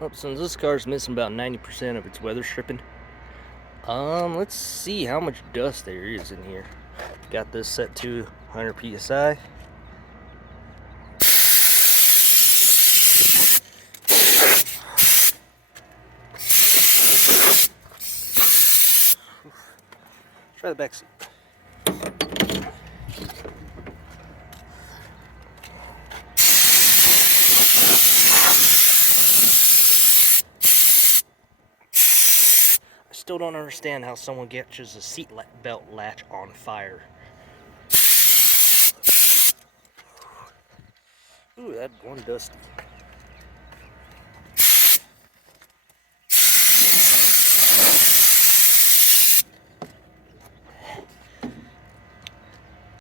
Well, since this car's missing about 90% of its weather stripping, let's see how much dust there is in here. Got this set to 100 psi. Try the back seat. I still don't understand how someone catches a seat belt latch on fire. Ooh, that one dusty.